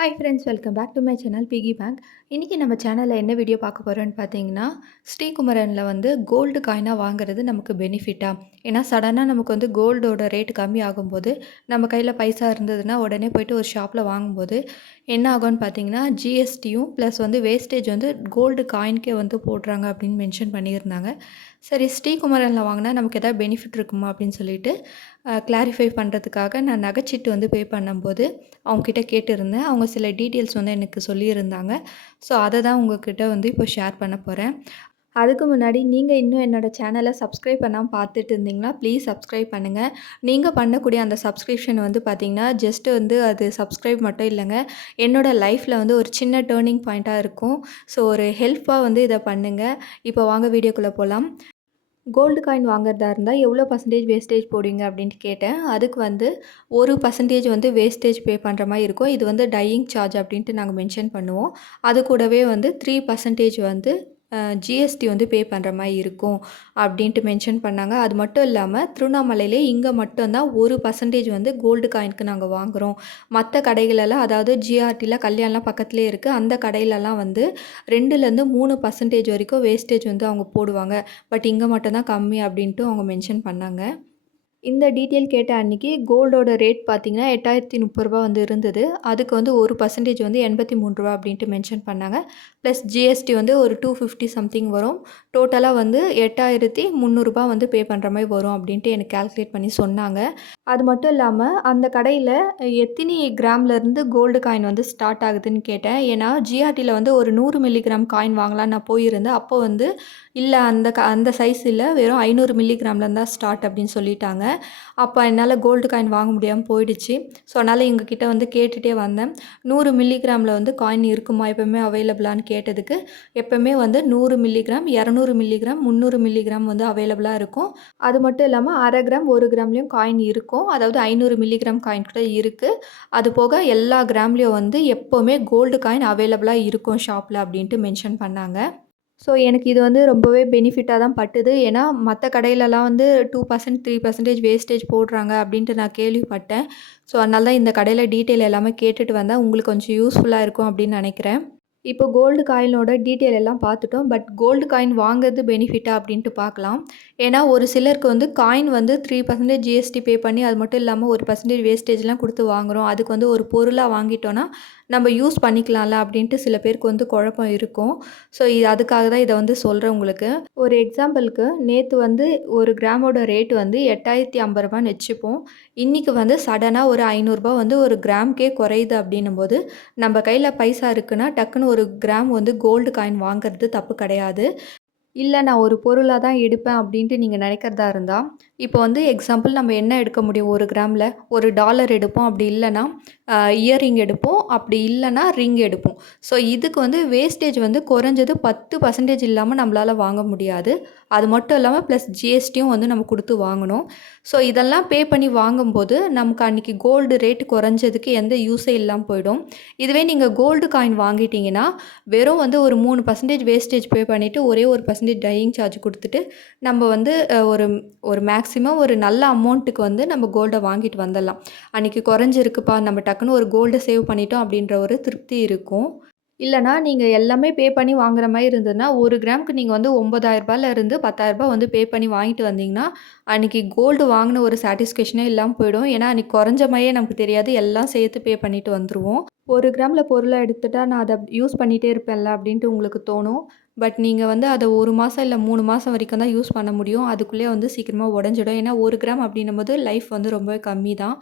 Hi friends welcome back to my channel piggy bank இன்றைக்கி நம்ம சேனலில் என்ன வீடியோ பார்க்க போகிறோன்னு பார்த்தீங்கன்னா ஸ்ரீகுமரனில் வந்து கோல்டு காயினாக வாங்குறது நமக்கு பெனிஃபிட்டாக ஏன்னா சடனாக நமக்கு வந்து கோல்டோட ரேட் கம்மி ஆகும்போது நம்ம கையில் பைசா இருந்ததுன்னா உடனே போயிட்டு ஒரு ஷாப்பில் வாங்கும்போது என்ன ஆகும்னு பார்த்தீங்கன்னா ஜிஎஸ்டியும் ப்ளஸ் வந்து வேஸ்டேஜ் வந்து கோல்டு காயின்கே வந்து போடுறாங்க அப்படின்னு மென்ஷன் பண்ணியிருந்தாங்க. சரி ஸ்ரீகுமரனில் வாங்கினா நமக்கு எதாவது பெனிஃபிட் இருக்குமா அப்படின்னு சொல்லிட்டு கிளாரிஃபை பண்ணுறதுக்காக நான் நகைச்சீட்டு வந்து பே பண்ணும்போது அவங்கக்கிட்ட கேட்டிருந்தேன். அவங்க சில டீட்டெயில்ஸ் வந்து எனக்கு சொல்லியிருந்தாங்க. ஸோ அதை தான் உங்ககிட்ட வந்து இப்போ ஷேர் பண்ண போகிறேன் அதுக்கு முன்னாடி நீங்கள் இன்னும் என்னோடய சேனலை சப்ஸ்கிரைப் பண்ணாமல் பார்த்துட்டு இருந்தீங்கன்னா ப்ளீஸ் சப்ஸ்கிரைப் பண்ணுங்கள் நீங்கள் பண்ணக்கூடிய அந்த சப்ஸ்கிரிப்ஷன் வந்து பார்த்திங்கன்னா ஜஸ்ட்டு வந்து அது சப்ஸ்கிரைப் மட்டும் இல்லைங்க. என்னோடய லைஃப்பில் வந்து ஒரு சின்ன டேர்னிங் பாயிண்ட்டாக இருக்கும். ஸோ ஒரு ஹெல்ப்பாக வந்து இதை பண்ணுங்கள் இப்போ வாங்க வீடியோக்குள்ளே போகலாம் கோல்டு காயின் வாங்குறதா இருந்தால் எவ்வளோ பர்சன்டேஜ் வேஸ்டேஜ் போடுவீங்க அப்படின்ட்டு கேட்டேன். அதுக்கு வந்து ஒரு பர்சன்டேஜ் வந்து வேஸ்டேஜ் பே பண்ணுற மாதிரி இருக்கும். இது வந்து டையிங் சார்ஜ் அப்படின்ட்டு நாங்கள் மென்ஷன் பண்ணுவோம். அது கூடவே வந்து த்ரீ பர்சன்டேஜ் வந்து ஜிஎஸ்டி வந்து பே பண்ணுற மாதிரி இருக்கும் அப்படின்ட்டு மென்ஷன் பண்ணாங்க. அது மட்டும் இல்லாமல் திருவண்ணாமலையிலே இங்கே மட்டும்தான் ஒரு பர்சன்டேஜ் வந்து கோல்டு காயினுக்கு நாங்கள் வாங்குகிறோம் மற்ற கடைகளெல்லாம் அதாவது ஜிஆர்டியில் கல்யாணம்லாம் பக்கத்துலேயே இருக்குது அந்த கடையிலலாம் வந்து ரெண்டுலேருந்து மூணு பர்சன்டேஜ் வரைக்கும் வேஸ்டேஜ் வந்து அவங்க போடுவாங்க. பட் இங்கே மட்டும்தான் கம்மி அப்படின்ட்டு அவங்க மென்ஷன் பண்ணாங்க. இந்த டீட்டெயில் கேட்ட அன்றைக்கி கோல்டோட ரேட் பார்த்திங்கன்னா எட்டாயிரத்தி முப்பது ரூபா வந்து இருந்தது. அதுக்கு வந்து ஒரு பர்சன்டேஜ் வந்து எண்பத்தி மூணு ரூபா அப்படின்ட்டு மென்ஷன் பண்ணாங்க. ப்ளஸ் ஜிஎஸ்டி வந்து ஒரு டூ ஃபிஃப்டி சம்திங் வரும். டோட்டலாக வந்து எட்டாயிரத்தி முந்நூறுரூபா வந்து பே பண்ணுற மாதிரி வரும் அப்படின்ட்டு எனக்கு கேல்குலேட் பண்ணி சொன்னாங்க. அது மட்டும் இல்லாமல் அந்த கடையில் எத்தினி கிராம்லேருந்து கோல்டு காயின் வந்து ஸ்டார்ட் ஆகுதுன்னு கேட்டேன். ஏன்னா ஜிஆர்டியில் வந்து ஒரு நூறு மில்லிகிராம் காயின் வாங்கலாம் நான் போயிருந்தேன். அப்போ வந்து இல்லை அந்த க அந்த சைஸ் இல்லை. வெறும் ஐநூறு மில்லிகிராம்லேருந்து தான் ஸ்டார்ட் அப்படின்னு சொல்லிட்டாங்க. அப்போ என்னால் கோல்டு காயின் வாங்க முடியாமல் போயிடுச்சு. ஸோ அதனால் எங்ககிட்ட வந்து கேட்டுகிட்டே வந்தேன். நூறு மில்லிகிராமில் வந்து காயின் இருக்குமா? எப்போவுமே அவைலபிளான்னு கேட்டதுக்கு எப்போவுமே வந்து நூறு மில்லிகிராம் இரநூறு மில்லிகிராம் முந்நூறு மில்லிகிராம் வந்து அவைலபிளாக இருக்கும். அது மட்டும் இல்லாமல் அரை கிராம் ஒரு கிராம்லேயும் காயின் இருக்கும். அதாவது ஐநூறு மில்லிகிராம் காயின் கூட இருக்குது அது போக எல்லா கிராம்லேயும் வந்து எப்போவுமே கோல்டு காயின் அவைலபிளாக இருக்கும் ஷாப்பில் அப்படின்ட்டு மென்ஷன் பண்ணாங்க. ஸோ எனக்கு இது வந்து ரொம்பவே பெனிஃபிட்டாக தான் பட்டுது. ஏன்னா மற்ற கடையிலலாம் வந்து two percent three percentage wastage போடுறாங்க அப்படின்ட்டு நான் கேள்விப்பட்டேன். ஸோ அதனால தான் இந்த கடையில் டீட்டெயில் எல்லாமே கேட்டுட்டு வந்தேன். உங்களுக்கு கொஞ்சம் யூஸ்ஃபுல்லாக இருக்கும் அப்படின்னு நினைக்கிறேன். இப்போ கோல்டு காயினோட டீட்டெயில் எல்லாம் பார்த்துட்டோம். பட் கோல்டு காயின் வாங்குறது பெனிஃபிட்டா அப்படின்ட்டு பார்க்கலாம். ஏன்னா ஒரு சிலருக்கு வந்து காயின் வந்து த்ரீ பர்சன்டேஜ் ஜிஎஸ்டி பே பண்ணி அது மட்டும் இல்லாமல் ஒரு பர்சன்டேஜ் வேஸ்டேஜ்லாம் கொடுத்து வாங்குகிறோம் அதுக்கு வந்து ஒரு பொருளாக வாங்கிட்டோன்னா நம்ம யூஸ் பண்ணிக்கலாம்ல அப்படின்ட்டு சில பேருக்கு வந்து குழப்பம் இருக்கும். ஸோ இது அதுக்காக தான் இதை வந்து சொல்கிறேன் உங்களுக்கு. ஒரு எக்ஸாம்பிளுக்கு நேற்று வந்து ஒரு கிராமோட ரேட் வந்து எட்டாயிரத்தி ஐம்பது ரூபான்னு வச்சுப்போம். இன்றைக்கி வந்து சடனாக ஒரு ஐநூறுரூபா வந்து ஒரு கிராம்க்கே குறையுது அப்படின்னும் போது நம்ம கையில் பைசா இருக்குன்னா டக்குன்னு ஒரு கிராம் வந்து கோல்டு காயின் வாங்குறது தப்பு கிடையாது. இல்லை நான் ஒரு பொருளாக தான் எடுப்பேன் அப்படின்ட்டு நீங்கள் நினைக்கிறதா இருந்தால் இப்போ வந்து எக்ஸாம்பிள் நம்ம என்ன எடுக்க முடியும்? ஒரு கிராமில் ஒரு டாலர் எடுப்போம் அப்படி இல்லைன்னா இயரிங் எடுப்போம் அப்படி இல்லைன்னா ரிங் எடுப்போம். ஸோ இதுக்கு வந்து வேஸ்டேஜ் வந்து குறைஞ்சது பத்து பர்சன்டேஜ் இல்லாமல் நம்மளால் வாங்க முடியாது. அது மட்டும் இல்லாமல் ப்ளஸ் ஜிஎஸ்டியும் வந்து நம்ம கொடுத்து வாங்கணும். ஸோ இதெல்லாம் பே பண்ணி வாங்கும்போது நமக்கு அன்றைக்கி கோல்டு ரேட் குறைஞ்சதுக்கு எந்த யூஸே இல்லாமல் போயிடும். இதுவே நீங்கள் கோல்டு காயின் வாங்கிட்டீங்கன்னா வெறும் வந்து ஒரு மூணு பர்சன்டேஜ் வேஸ்டேஜ் பே பண்ணிவிட்டு ஒரே ஒரு பர்சன்டேஜ் டையிங் சார்ஜ் கொடுத்துட்டு நம்ம வந்து ஒரு ஒரு மேக்ஸிமம் ஒரு நல்ல அமௌண்ட்டுக்கு வந்து நம்ம கோல்டை வாங்கிட்டு வந்துடலாம். அன்றைக்கி குறைஞ்சிருக்குப்பா நம்ம டக்குன்னு ஒரு கோல்டை சேவ் பண்ணிட்டோம் அப்படின்ற ஒரு திருப்தி இருக்கும். இல்லைனா நீங்கள் எல்லாமே பே பண்ணி வாங்குற மாதிரி இருந்ததுன்னா ஒரு கிராமுக்கு நீங்கள் வந்து ஒம்பதாயிரரூபாலேருந்து பத்தாயிரரூபா வந்து பே பண்ணி வாங்கிட்டு வந்தீங்கன்னா அன்றைக்கி கோல்டு வாங்கின ஒரு சாட்டிஸ்ஃபேக்ஷனே இல்லாமல் போயிடும். ஏன்னா அன்றைக்கி குறைஞ்ச மாதிரியே நமக்கு தெரியாது. எல்லாம் சேர்த்து பே பண்ணிட்டு வந்துடுவோம் ஒரு கிராமில் பொருளை எடுத்துட்டால் நான் அதை யூஸ் பண்ணிகிட்டே இருப்பேன்ல அப்படின்ட்டு உங்களுக்கு தோணும். பட் நீங்கள் வந்து அதை ஒரு மாதம் இல்லை மூணு மாதம் வரைக்கும் தான் யூஸ் பண்ண முடியும். அதுக்குள்ளேயே வந்து சீக்கிரமாக உடஞ்சிடும். ஏன்னா ஒரு கிராம் அப்படின்னும் போது லைஃப் வந்து ரொம்பவே கம்மி தான்.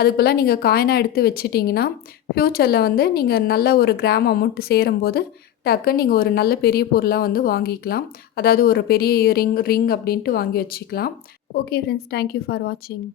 அதுக்குள்ளே நீங்கள் காயினாக எடுத்து வச்சிட்டிங்கன்னா ஃப்யூச்சரில் வந்து நீங்கள் நல்ல ஒரு கிராம் அமௌண்ட் சேரும்போது டக்குன்னு நீங்கள் ஒரு நல்ல பெரிய பொருளாக வந்து வாங்கிக்கலாம். அதாவது ஒரு பெரிய ரிங் ரிங் அப்படின்ட்டு வாங்கி வச்சுக்கலாம். ஓகே ஃப்ரெண்ட்ஸ் தேங்க்யூ ஃபார் வாட்சிங்